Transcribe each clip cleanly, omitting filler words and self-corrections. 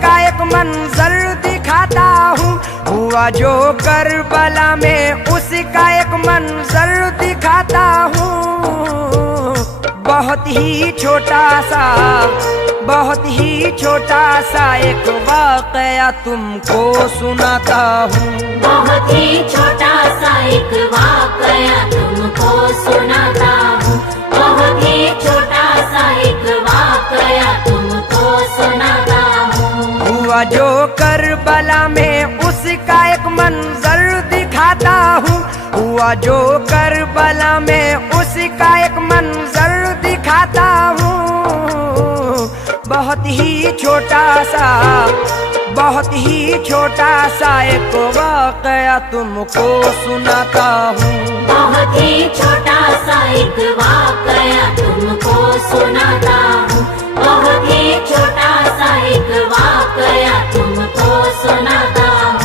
کا ایک منظر دکھاتا ہوں، ہوا جو کربلا میں اس کا ایک منظر دکھاتا ہوں، بہت ہی چھوٹا سا ایک واقعہ تم کو سناتا ہوں، بہت ہی چھوٹا سا ایک واقعہ تم کو سناتا ہوں، بہت ہی چھوٹا سا ایک واقعہ تم کو سناتا ہوں۔ ہوا جو کربلا میں اس کا ایک منظر دکھاتا ہوں، ہوا جو کربلا میں اس کا ایک منظر دکھاتا ہوں، بہت ہی چھوٹا سا ایک واقعہ تم کو سناتا ہوں، بہت ہی چھوٹا سا ایک واقعہ تم کو سناتا ہوں، بہت ہی چھوٹا سا ایک واقعہ تم کو سناتا ہوں۔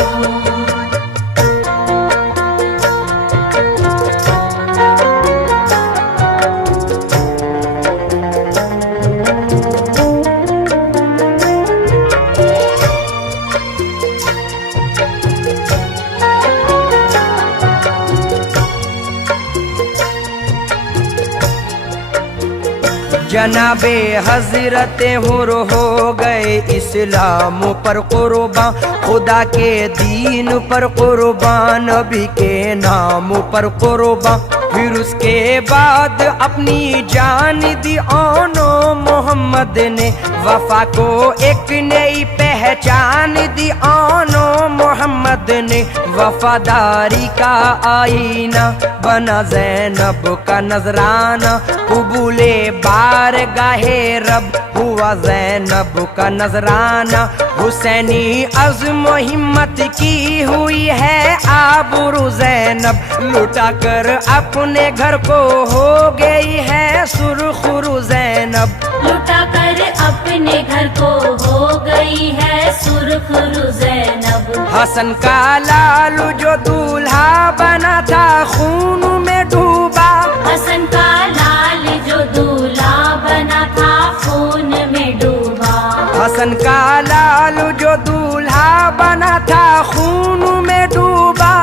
جناب حضرت حر ہو گئے اسلام پر قربان، خدا کے دین پر قربان، نبی کے نام پر قربان، پھر اس کے بعد اپنی جان دی آنو محمد نے، وفا کو ایک نئی پہچان دی آنو محمد نے، وفاداری کا آئینہ بنا زینب کا نذرانہ، قبول بارگاہ رب ہوا زینب کا نذرانہ، حسینی عزم و ہمت کی ہوئی ہے آبرو زینب، لٹا کر اپنے گھر کو ہو گئی ہے سرخرو زینب، لٹا کر اپنے گھر کو ہو گئی ہے سرخرو زینب، حسن کا لال جو دولہا بنا تھا خون میں ڈوبا، حسن کا لال جو دولہا بنا تھا خون میں ڈوبا، حسن کا لال جو دولہا بنا تھا خون میں ڈوبا،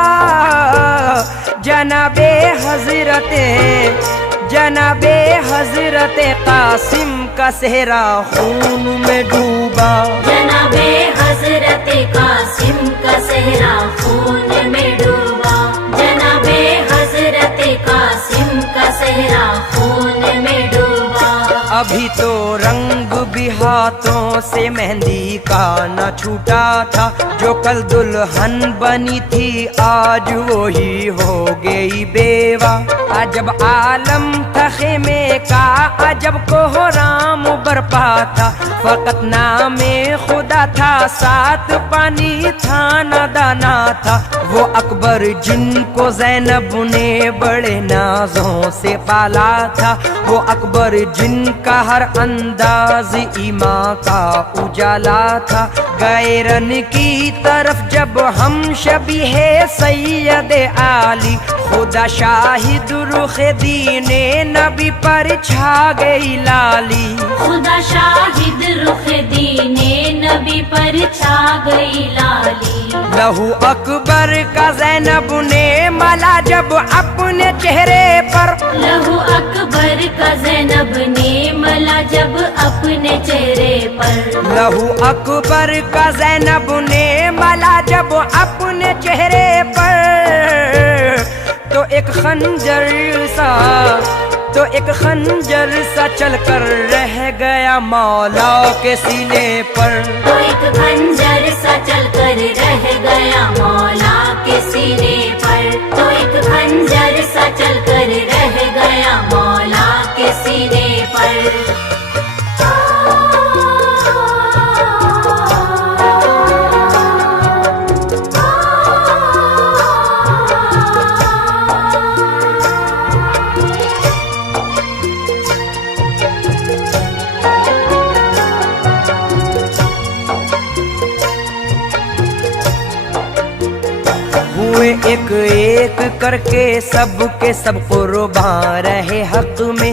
جناب حضرت قاسم کا صحرا خون میں ڈوبا، جناب حضرت قاسم کا صحرا خون میں ڈوبا، جناب حضرت قاسم کا صحرا خون میں ڈوبا، ابھی تو رنگ بھی ہاتھوں سے مہندی کا نہ چھوٹا تھا، جو کل دلہن بنی تھی آج وہی ہو گئی بیوہ، عجب عالم تھا خیمے کا، عجب کوہرام برپا تھا، فقط نام خدا تھا، ساتھ پانی تھا نہ دانا تھا، وہ اکبر جن کو زینب نے بڑے نازوں سے پالا تھا، وہ اکبر جن کا ہر انداز ایمان کا اجالا تھا، گئے رن کی طرف جب ہم شبیہ سید عالی، خدا شاہد رخ دین نبی پر چھا گئی لالی، خدا شاہد رخ دین نبی پر چھا گئی لالی، لہو اکبر کا زینب نے ملا جب اپنے چہرے پر، لہو اکبر کا زینب نے ملا جب اپنے چہرے پر، لہو اکبر کا زینب نے ملا جب اپنے چہرے پر، تو ایک خنجر سا چل کر رہ گیا مولا کے سینے پر، تو ایک خنجر سا چل کر رہ گیا مولا کے سینے پر، تو ایک خنجر سا چل کر رہ گیا مولا کے سینے پر، ہوئے ایک ایک کر کے سب کے سب قربان رہے حق میں،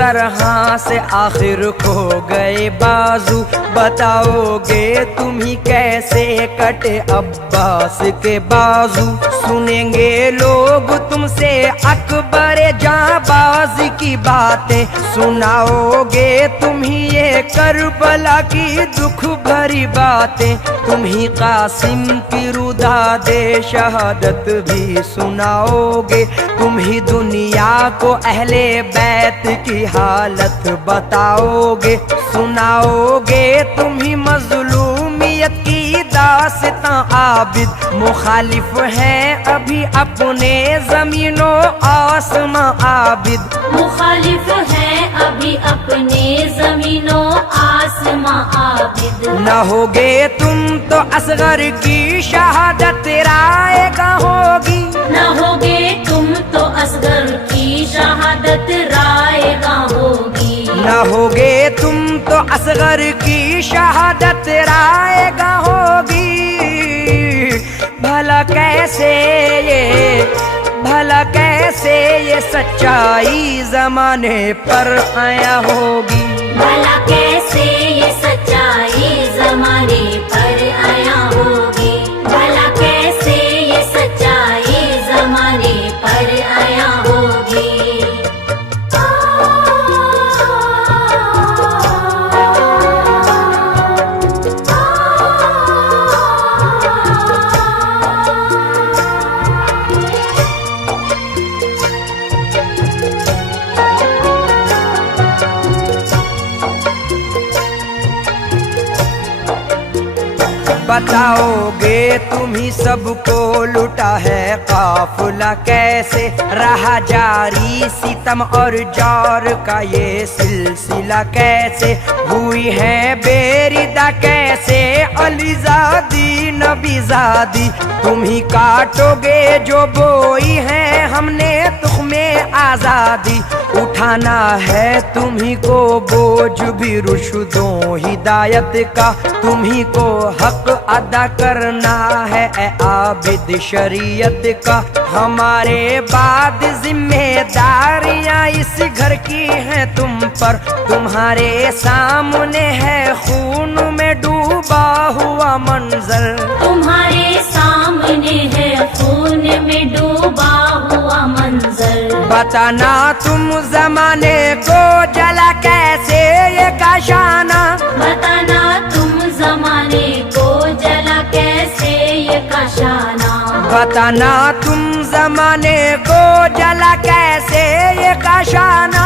طرح سے آخر کھو گئے بازو، بتاؤ گے تم ہی کیسے کٹے عباس کے بازو، سنیں گے لوگ تم سے اکبر جانباز کی باتیں، سناؤ گے تم ہی یہ کربلا کی دکھ بھری باتیں، تم ہی قاسم کی روداد شہادت بھی سناؤ گے، تم ہی دنیا کو اہل بیت کی حالت بتاؤ گے، سناؤ گے تم ہی مظلومیت کی داستاں عابد، مخالف ہیں ابھی اپنے زمین و آسماں عابد، مخالف ہے ابھی اپنے زمین و آسماں عابد، نہ ہوگے تم تو اصغر کی شہادت رائے گاں ہوگی، نہ ہوگے تم تو اصغر کی شہادت رائے گاں ہوگی، نہ ہوگے تم تو اصغر کی شہادت رائے گاں ہوگی، بھلا کیسے یہ سچائی زمانے پر آیا ہوگی، بھلا کیسے یہ سچائی زمانے پر آیا ہوگی، بھلا کیسے یہ سچائی زمانے پر آیا ہوگی۔ بتاؤ گے تم ہی سب کو لٹا ہے قافلہ کیسے، رہا جاری ستم اور جور کا یہ سلسلہ کیسے، ہوئی ہے بیردہ کیسے علی زادی نبی زادی، تم ہی کاٹو گے جو بوئی ہے ہم نے تخم آزادی، اٹھانا ہے تم ہی کو بوجھ بھی رشد و ہدایت کا، تم ہی کو حق ادا کرنا ہے اے عابد شریعت کا، ہمارے بعد ذمہ داریاں اس گھر کی ہیں تم پر، تمہارے سامنے ہے خون میں ڈوبا ہوا منظر، تمہارے سامنے ہے خون میں ڈوبا ہوا منظر، بتانا تم زمانے کو جلا کیسے یہ کاشانہ، بتانا تم زمانے کو جلا کیسے یہ کاشانہ، بتانا تم زمانے کو جلا کیسے یہ کاشانہ،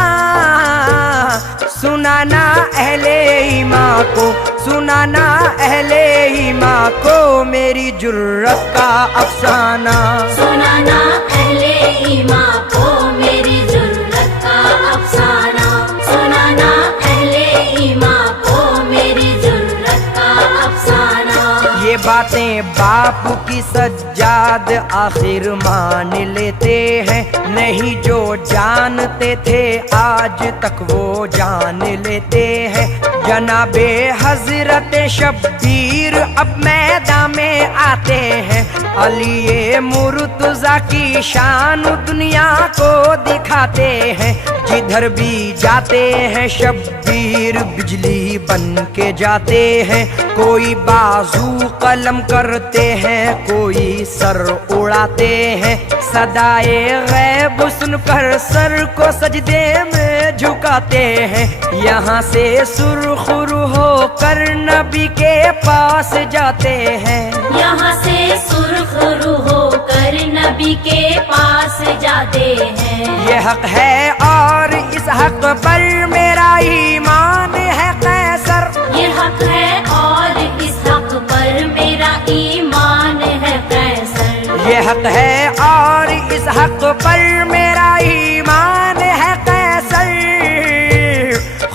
سنانا اہل ایمان کو، سنانا اہل ایمان کو میری جرت کا افسانہ، سنانا اہل ایمان کو میری جرت کا افسانہ، سنانا اہل ایمان کو میری جرت کا افسانہ، یہ باتیں باپ کی سجاد آخر مان لیتے ہیں، نہیں جو جانتے تھے آج تک وہ جان لیتے ہیں، جناب حضرت شبیر اب میدان میں آتے ہیں، علی مرتضیٰ کی شان دنیا کو دکھاتے ہیں، جدھر بھی جاتے ہیں شبیر بجلی بن کے جاتے ہیں، کوئی بازو قلم کرتے ہیں کوئی سر اڑاتے ہیں، صدائے غیب سن کر سر کو سجدے میں جھکاتے ہیں، یہاں سے سرخ رو ہو کر نبی کے پاس جاتے ہیں، یہاں سے سرخ رو ہو کر نبی کے پاس جاتے ہیں، یہ حق ہے اور اس حق پر میرا ایمان ہے قیصر، یہ حق ہے اور اس حق پر میرا ایمان ہے قیصر، یہ حق ہے اور اس حق پر میرا ایمان ہے قیصر،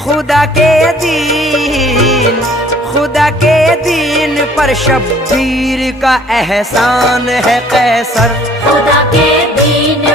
خدا کے دین پر شبیر کا احسان ہے قیصر، خدا کے دین